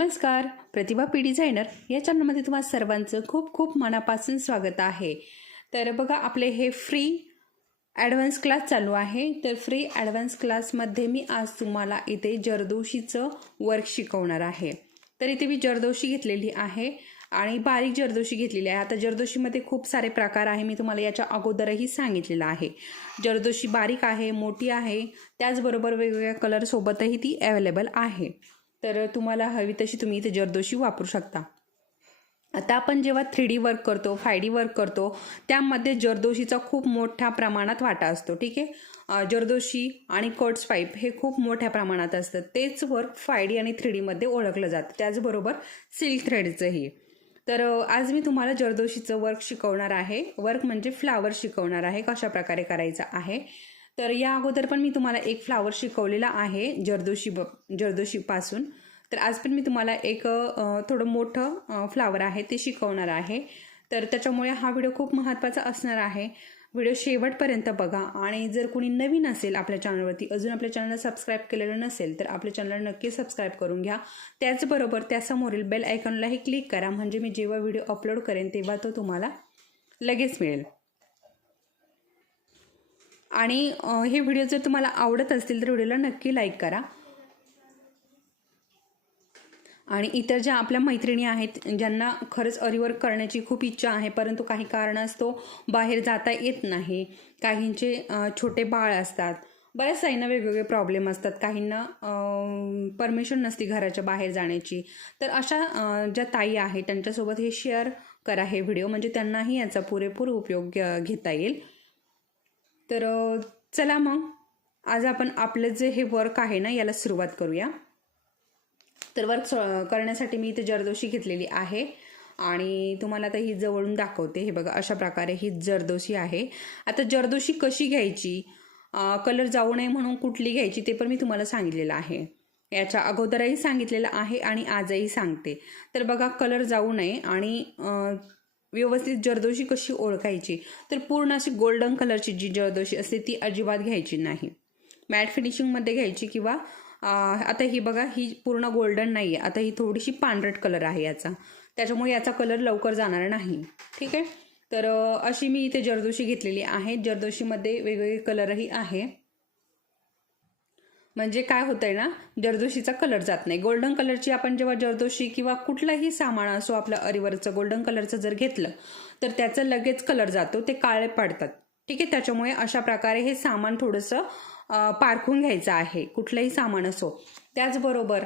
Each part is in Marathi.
नमस्कार. प्रतिभा पी डिझायनर या चॅनलमध्ये तुम्हा सर्वांचं खूप खूप मनापासून स्वागत आहे. तर बघा आपले हे फ्री ॲडव्हान्स क्लास चालू आहे. तर फ्री ॲडव्हान्स क्लासमध्ये मी आज तुम्हाला इथे जरदोशीचं वर्क शिकवणार आहे. तर इथे मी जरदोशी घेतलेली आहे आणि बारीक जरदोशी घेतलेली आहे. आता जरदोशीमध्ये खूप सारे प्रकार आहे. मी तुम्हाला याच्या अगोदरही सांगितलेलं आहे. जरदोशी बारीक आहे मोठी आहे. त्याचबरोबर वेगवेगळ्या कलरसोबतही ती अवेलेबल आहे. तर तुम्हाला हवी तशी तुम्ही इथे जरदोशी वापरू शकता. आता आपण जेव्हा थ्री डी वर्क करतो फाय डी वर्क करतो त्यामध्ये जरदोशीचा खूप मोठ्या प्रमाणात वाटा असतो ठीक आहे? जरदोशी आणि कट्स पाईप हे खूप मोठ्या प्रमाणात असतं तेच वर्क फाय डी आणि थ्री डीमध्ये ओळखलं जातं. त्याचबरोबर सिल्क थ्रेडचंही तर आज मी तुम्हाला जरदोशीचं वर्क शिकवणार आहे. वर्क म्हणजे फ्लावर शिकवणार आहे कशा प्रकारे करायचं आहे. तर या अगोदर पण मी तुम्हाला एक फ्लावर शिकवलेला आहे जर्दोशी ब जर्दोशीपासून. तर आज पण मी तुम्हाला एक थोडं मोठं फ्लावर आहे ते शिकवणार आहे. तर त्याच्यामुळे हा व्हिडिओ खूप महत्त्वाचा असणार आहे. व्हिडिओ शेवटपर्यंत बघा आणि जर कोणी नवीन असेल आपल्या चॅनलवरती अजून आपल्या चॅनलला सबस्क्राईब केलेलं नसेल तर आपल्या चॅनलला नक्की सबस्क्राईब करून घ्या. त्याचबरोबर त्यासमोरील बेल आयकॉनलाही क्लिक करा म्हणजे मी जेव्हा व्हिडिओ अपलोड करेन तेव्हा तो तुम्हाला लगेच मिळेल. आणि हे व्हिडिओ जर तुम्हाला आवडत असतील तर व्हिडिओला नक्की लाईक करा. आणि इतर ज्या आपल्या मैत्रिणी आहेत ज्यांना खरंच अरिवर्क करण्याची खूप इच्छा आहे परंतु काही कारणास्तव बाहेर जाता येत नाही. काहींचे छोटे बाळ असतात. बऱ्याच साईंना वेगवेगळे प्रॉब्लेम असतात. काहींना परमिशन नसते घराच्या बाहेर जाण्याची. तर अशा ज्या ताई आहेत त्यांच्यासोबत हे शेअर करा हे व्हिडिओ. म्हणजे त्यांनाही याचा पुरेपूर उपयोग घेता येईल. तर चला मग. आज आपण आपलं जे हे वर्क आहे ना याला सुरुवात करूया. तर वर्क स- करण्यासाठी मी इथे जरदोशी घेतलेली आहे. आणि तुम्हाला आता ही जवळून दाखवते. हे बघा अशा प्रकारे ही जरदोशी आहे. आता जरदोशी कशी घ्यायची? कलर जाऊ नये म्हणून कुठली घ्यायची ते पण मी तुम्हाला सांगितलेलं आहे. याच्या अगोदरही सांगितलेलं आहे आणि आजही सांगते. तर बघा कलर जाऊ नये आणि व्यवस्थित जरदोशी कशी ओळखायची? तर पूर्ण अशी गोल्डन कलरची जी जरदोशी असते ती अजिबात घ्यायची नाही. मॅट फिनिशिंगमध्ये घ्यायची किंवा आता ही बघा ही पूर्ण गोल्डन नाही आहे आता ही थोडीशी पांढरट कलर आहे याचा. त्याच्यामुळे याचा कलर लवकर जाणार नाही. ठीक आहे? तर अशी मी इथे जरदोशी घेतलेली आहे. जरदोशीमध्ये वेगवेगळे कलरही आहे. म्हणजे काय होतंय ना जरदोशीचा कलर जात नाही. गोल्डन कलरची आपण जेव्हा जरदोशी किंवा कुठलाही सामान असो आपलं अरिवरचं गोल्डन कलरचं जर घेतलं तर त्याचं लगेच कलर जातो ते काळे पाडतात. ठीक आहे त्याच्यामुळे अशा प्रकारे हे सामान थोडंसं पारखून घ्यायचं आहे कुठलंही सामान असो. त्याचबरोबर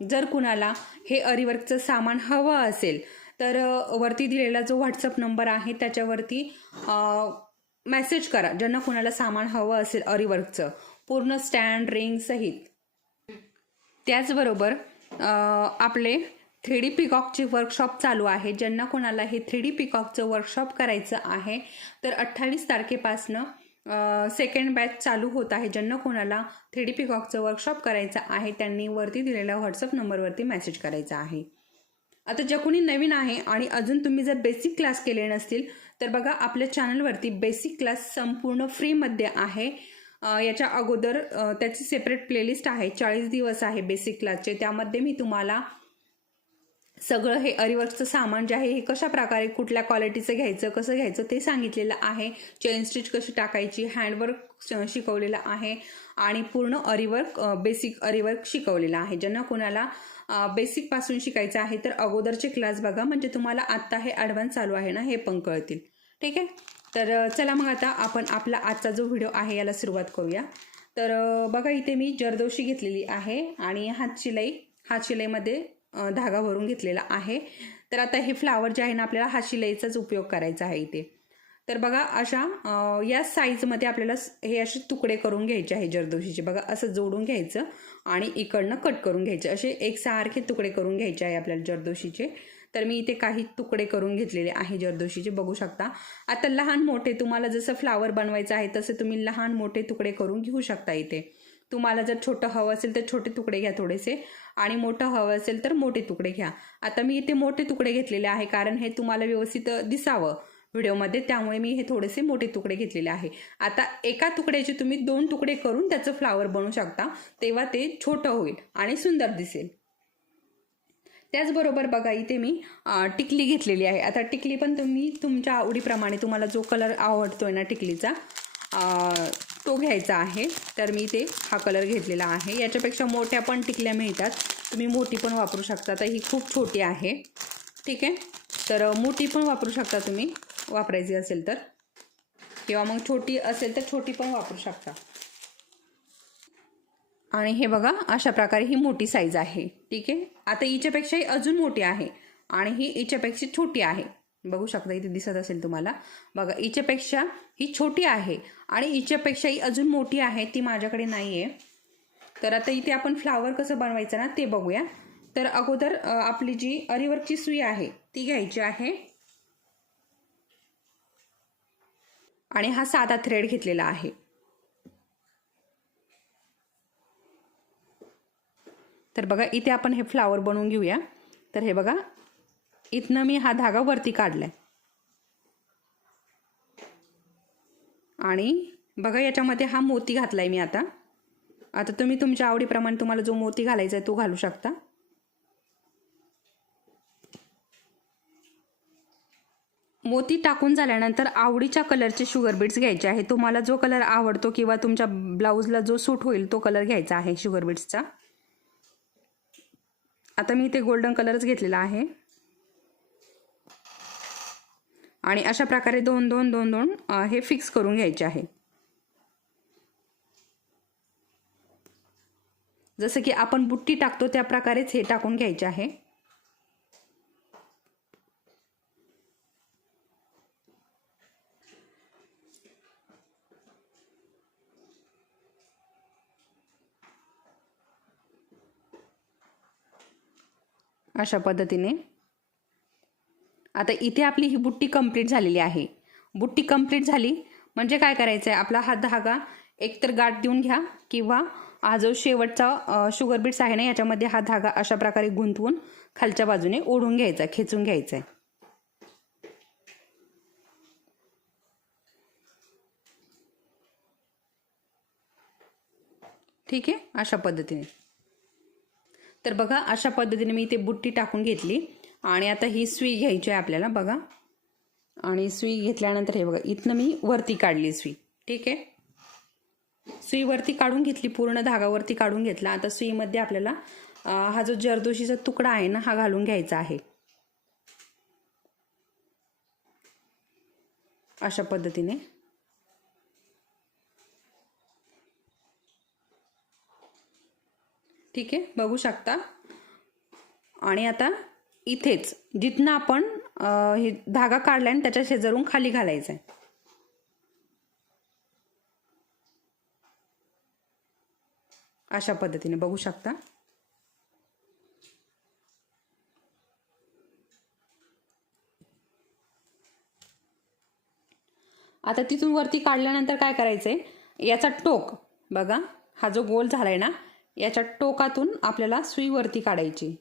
जर कुणाला हे अरिवर्कचं सामान हवं असेल तर वरती दिलेला जो व्हॉट्सअप नंबर आहे त्याच्यावरती मेसेज करा. ज्यांना कुणाला सामान हवं असेल अरिवर्कचं पूर्ण स्टँड रिंग सहित. त्याचबरोबर आपले थ्री डी पिकॉकचे वर्कशॉप चालू आहे. ज्यांना कोणाला हे थ्री डी पिकॉकचं वर्कशॉप करायचं आहे तर अठ्ठावीस तारखेपासनं सेकंड बॅच चालू होत आहे. ज्यांना कोणाला थ्री डी पिकॉकचं वर्कशॉप करायचं आहे त्यांनी वरती दिलेल्या व्हॉट्सअप नंबरवरती मेसेज करायचा आहे. आता ज्या कोणी नवीन आहे आणि अजून तुम्ही जर बेसिक क्लास केले नसतील तर बघा आपल्या चॅनलवरती बेसिक क्लास संपूर्ण फ्रीमध्ये आहे. याच्या अगोदर त्याची सेपरेट प्लेलिस्ट आहे चाळीस दिवस आहे बेसिक क्लासचे त्यामध्ये मी तुम्हाला सगळं हे अरिवर्कचं सामान जे आहे हे कशा प्रकारे कुठल्या क्वालिटीचं घ्यायचं कसं घ्यायचं ते सांगितलेलं आहे. चेन स्टिच कशी टाकायची हँडवर्क शिकवलेलं आहे. आणि पूर्ण अरिवर्क बेसिक अरिवर्क शिकवलेलं आहे. ज्यांना कोणाला बेसिकपासून शिकायचं आहे तर अगोदरचे क्लास बघा. म्हणजे तुम्हाला आत्ता हे ॲडव्हान्स चालू आहे ना हे पण कळतील. ठीक आहे? तर चला मग आता आपण आपला आजचा जो व्हिडिओ आहे याला सुरुवात करूया. तर बघा इथे मी जरदोशी घेतलेली आहे आणि हात शिलाई हात शिलाईमध्ये धागा भरून घेतलेला आहे. तर आता हे फ्लावर जे आहे ना आपल्याला हात शिलाईचाच उपयोग करायचा आहे इथे. तर बघा अशा या साईजमध्ये आपल्याला हे असे तुकडे करून घ्यायचे आहे जरदोशीचे. बघा असं जोडून घ्यायचं आणि इकडनं कट करून घ्यायचे. असे एकसारखे तुकडे करून घ्यायचे आहे आपल्याला जरदोशीचे. तर मी इथे काही तुकडे करून घेतलेले आहे जरदोशीचे बघू शकता. आता लहान मोठे तुम्हाला जसं फ्लावर बनवायचं आहे तसे तुम्ही लहान मोठे तुकडे करून घेऊ शकता इथे. तुम्हाला जर छोटं हवं असेल तर छोटे तुकडे घ्या थोडेसे आणि मोठं हवं असेल तर मोठे तुकडे घ्या. आता मी इथे मोठे तुकडे घेतलेले आहे कारण हे तुम्हाला व्यवस्थित दिसावं व्हिडिओमध्ये त्यामुळे मी हे थोडेसे मोठे तुकडे घेतलेले आहे. आता एका तुकड्याचे तुम्ही दोन तुकडे करून त्याचं फ्लावर बनवू शकता तेव्हा ते छोटं होईल आणि सुंदर दिसेल. त्याचबरोबर बघा इथे मी टिकली घेतलेली आहे. आता टिकली पण तुम्ही तुमच्या आवडीप्रमाणे तुम्हाला जो कलर आवडतो आहे ना टिकलीचा तो घ्यायचा आहे. तर मी ते हा कलर घेतलेला आहे. याच्यापेक्षा मोठ्या पण टिकल्या मिळतात. तुम्ही मोठी पण वापरू शकता. तर ही खूप छोटी आहे. ठीक आहे? तर मोठी पण वापरू शकता तुम्ही. वापरायची असेल तर. किंवा मग छोटी असेल तर छोटी पण वापरू शकता. आणि हे बघा अशा प्रकारे ही मोठी साईज आहे. ठीक आहे? आता हिच्यापेक्षाही अजून मोठी आहे आणि ही हिच्यापेक्षा छोटी आहे. बघू शकता इथे दिसत असेल तुम्हाला. बघा हिच्यापेक्षा ही छोटी आहे आणि हिच्यापेक्षाही अजून मोठी आहे ती माझ्याकडे नाही आहे तर आता इथे आपण फ्लावर कसं बनवायचं ना ते बघूया. तर अगोदर आपली जी अरिवर्कची सुई आहे ती घ्यायची आहे. आणि हा साधा थ्रेड घेतलेला आहे. तर बघा इथे आपण हे फ्लावर बनवून घेऊया. तर हे बघा इथनं मी हा धागा वरती काढलाय. आणि बघा याच्यामध्ये हा मोती घातलाय मी आता. आता तुम्ही तुमच्या आवडीप्रमाणे तुम्हाला जो मोती घालायचा आहे तो घालू शकता. मोती टाकून झाल्यानंतर आवडीच्या कलरचे शुगर बीट्स घ्यायचे आहे. तुम्हाला जो कलर आवडतो किंवा तुमच्या ब्लाऊजला जो सूट होईल तो कलर घ्यायचा आहे शुगर बीट्सचा आता मी इथे गोल्डन कलरच घेतलेला आहे. आणि अशा प्रकारे दोन दोन दोन दोन हे फिक्स करून घ्यायचे आहे. जसं की आपण बुट्टी टाकतो त्या प्रकारेच हे टाकून घ्यायचे आहे. अशा पद्धतीने. आता इथे आपली ही बुट्टी कंप्लीट झालेली आहे. बुट्टी कंप्लीट झाली म्हणजे काय करायचं आहे आपला हा धागा एकतर गाठ देऊन घ्या किंवा हा जो शेवटचा शुगर बीट्स आहे ना याच्यामध्ये हा धागा अशा प्रकारे गुंतवून खालच्या बाजूने ओढून घ्यायचा खेचून घ्यायचा आहे ठीक आहे? अशा पद्धतीने. तर बघा अशा पद्धतीने मी ते बुट्टी टाकून घेतली. आणि आता ही सुई घ्यायची आहे आपल्याला बघा. आणि सुई घेतल्यानंतर हे बघा इथनं मी वरती काढली सुई. ठीक आहे? सुई वरती काढून घेतली पूर्ण धागावरती काढून घेतला. आता सुईमध्ये आपल्याला हा जो जरदोशीचा तुकडा आहे ना हा घालून घ्यायचा आहे. अशा पद्धतीने. ठीक आहे बघू शकता. आणि आता इथेच जिथनं आपण हे धागा काढलाय आणि त्याच्या शेजारून खाली घालायचा आहे अशा पद्धतीने बघू शकता. आता तिथून वरती काढल्यानंतर काय करायचंय? याचा टोक बघा हा जो गोल झालाय ना याच्या टोकातून आपल्याला सुई वरती काढायची.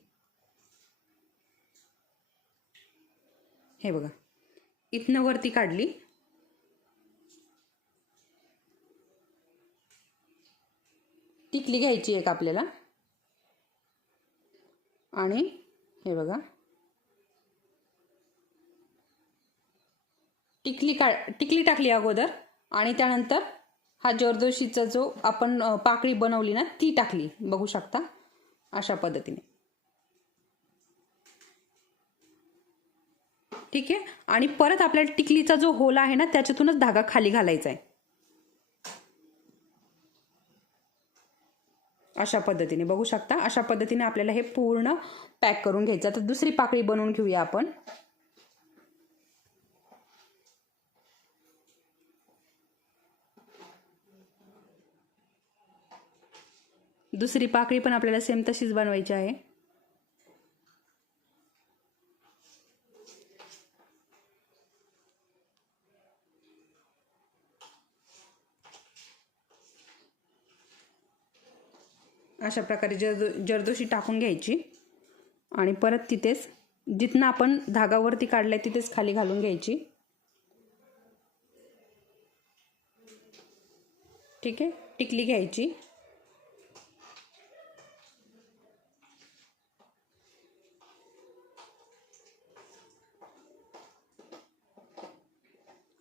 हे बघा. इथनं वरती काढली. टिकली घ्यायची एक आपल्याला. आणि हे बघा. टिकली का टिकली टाकली अगोदर. आणि त्यानंतर हा जर्दोशीचा जो आपण पाकळी बनवली ना ती टाकली. बघू शकता? अशा पद्धतीने. ठीक आहे? आणि परत आपल्याला टिकलीचा जो होल आहे ना त्याच्यातूनच धागा खाली घालायचा आहे अशा पद्धतीने. बघू शकता? अशा पद्धतीने आपल्याला हे पूर्ण पॅक करून घ्यायचं. तर दुसरी पाकळी बनवून घेऊया आपण. दुसरी पाकळी पण आपल्याला सेम तशीच बनवायची आहे. अशा प्रकारे जर्दो जरदोशी टाकून घ्यायची. आणि परत तिथेच जिथनं आपण धागावरती काढलाय तिथेच खाली घालून घ्यायची. ठीक आहे? टिकली घ्यायची.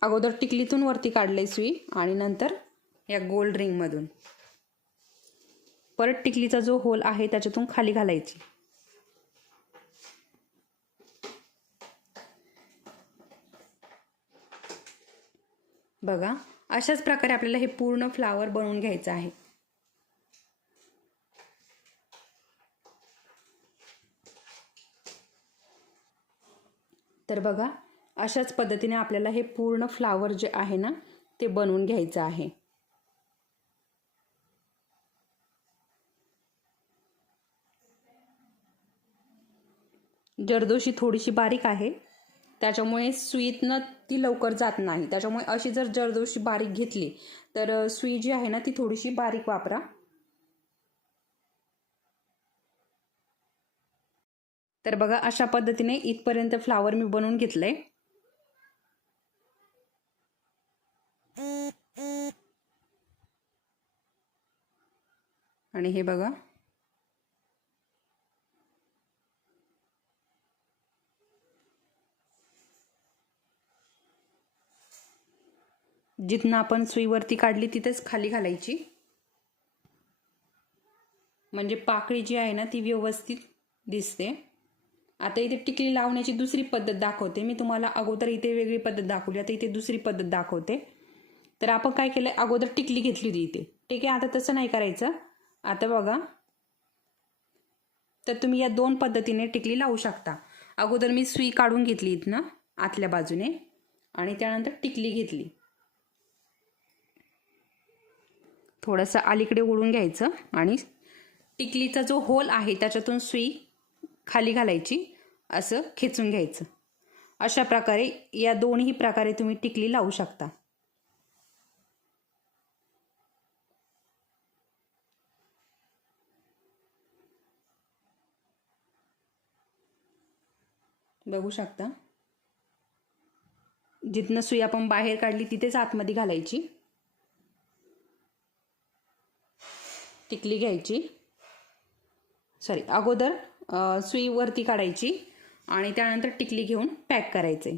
अगोदर टिकलीतून वरती काढले सुई आणि नंतर या गोल्ड रिंगमधून परत टिकलीचा जो होल आहे त्याच्यातून खाली घालायची. बघा अशाच प्रकारे आपल्याला हे पूर्ण फ्लावर बनवून घ्यायचं आहे. तर बघा अशाच पद्धतीने आपल्याला हे पूर्ण फ्लावर जे आहे ना ते बनवून घ्यायचं आहे. जरदोशी थोडीशी बारीक आहे. त्याच्यामुळे सुईतनं ती लवकर जात नाही. त्याच्यामुळे अशी जर जरदोशी बारीक घेतली तर सुई जी आहे ना ती थोडीशी बारीक वापरा. तर बघा अशा पद्धतीने इथपर्यंत फ्लावर मी बनवून घेतलं आहे आणि हे बघा. जिथनं आपण सुईवरती काढली तिथेच खाली घालायची. म्हणजे पाकळी जी आहे ना ती व्यवस्थित दिसते. आता इथे टिकली लावण्याची दुसरी पद्धत दाखवते. मी तुम्हाला अगोदर इथे वेगळी पद्धत दाखवली आता इथे दुसरी पद्धत दाखवते. तर आपण काय केलं अगोदर टिकली घेतली होती इथे. ठीक आहे? आता तसं नाही करायचं. आता बघा. तर तुम्ही या दोन पद्धतीने टिकली लावू शकता. अगोदर मी सुई काढून घेतली इथनं आतल्या बाजूने आणि त्यानंतर टिकली घेतली. थोडंसं अलीकडे ओढून घ्यायचं आणि टिकलीचा जो होल आहे त्याच्यातून सुई खाली घालायची असं खेचून घ्यायचं. अशा प्रकारे या दोन्ही प्रकारे तुम्ही टिकली लावू शकता. बघू शकता. जिथनं सुई आपण बाहेर काढली तिथेच आतमध्ये घालायची. टिकली घ्यायची. सॉरी अगोदर सुई वरती काढायची आणि त्यानंतर टिकली घेऊन पॅक करायचे.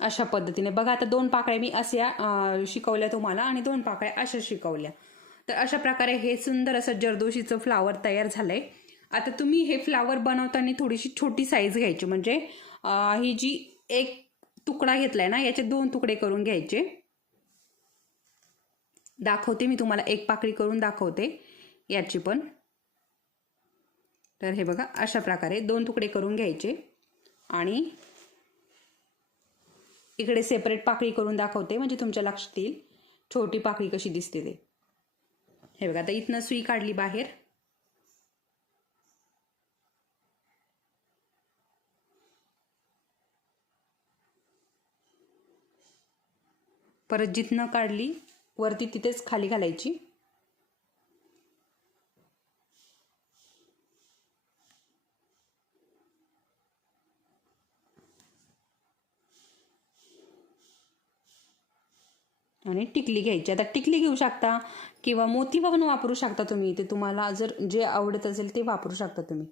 अशा पद्धतीने. बघा आता दोन पाकळ्या मी अशा शिकवल्या तुम्हाला आणि दोन पाकळ्या अशा शिकवल्या. तर अशा प्रकारे हे सुंदर असं जरदोशीचं फ्लावर तयार झालं आहे आता तुम्ही हे फ्लावर बनवताना थोडीशी छोटी साईज घ्यायची. म्हणजे ही जी एक तुकडा घेतला आहे ना याचे दोन तुकडे करून घ्यायचे. दाखवते मी तुम्हाला एक पाकळी करून दाखवते याची पण. तर हे बघा अशा प्रकारे दोन तुकडे करून घ्यायचे. आणि इकडे सेपरेट पाकळी करून दाखवते म्हणजे तुमच्या लक्षात येईल. छोटी पाकळी कशी दिसते ते. हे बघा आता इथनं सुई काढली बाहेर. परत जिथनं काढली वरती तिथेच खाली घालायची. आणि टिकली घ्यायची. आता टिकली घेऊ शकता किंवा मोती पण वापरू शकता तुम्ही. ते तुम्हाला जर जे आवडत असेल ते वापरू शकता तुम्ही.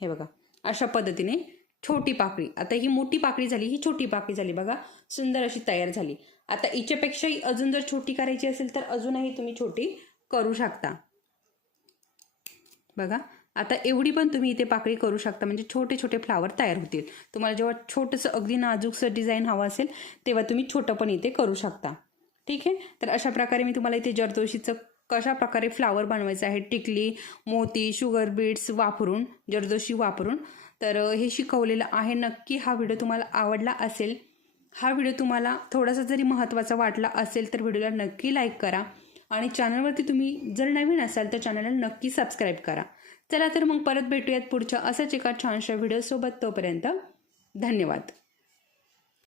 हे बघा अशा पद्धतीने छोटी पाकळी. आता ही मोठी पाकळी झाली ही छोटी पाकळी झाली. बघा सुंदर अशी तयार झाली. आता हिच्यापेक्षाही अजून जर छोटी करायची असेल तर अजूनही तुम्ही छोटी करू शकता. बघा आता एवढी पण तुम्ही इथे पाकळी करू शकता. म्हणजे छोटे छोटे फ्लावर तयार होतील. तुम्हाला जेव्हा छोटंसं अगदी नाजूकसं डिझाईन हवं असेल तेव्हा तुम्ही छोटं पण इथे करू शकता. ठीक आहे? तर अशा प्रकारे मी तुम्हाला इथे जरदोशीचं कशा प्रकारे फ्लावर बनवायचं आहे टिकली मोती शुगर बीट्स वापरून जरदोशी वापरून. तर हे शिकवलेलं आहे. नक्की हा व्हिडिओ तुम्हाला आवडला असेल हा व्हिडिओ तुम्हाला थोडासा जरी महत्त्वाचा वाटला असेल तर व्हिडिओला नक्की लाईक करा. आणि चॅनलवरती तुम्ही जर नवीन असाल तर चॅनलला नक्की सबस्क्राईब करा. चला तर मग परत भेटूयात पुढच्या असंच एका छानशा व्हिडिओसोबत. तोपर्यंत धन्यवाद.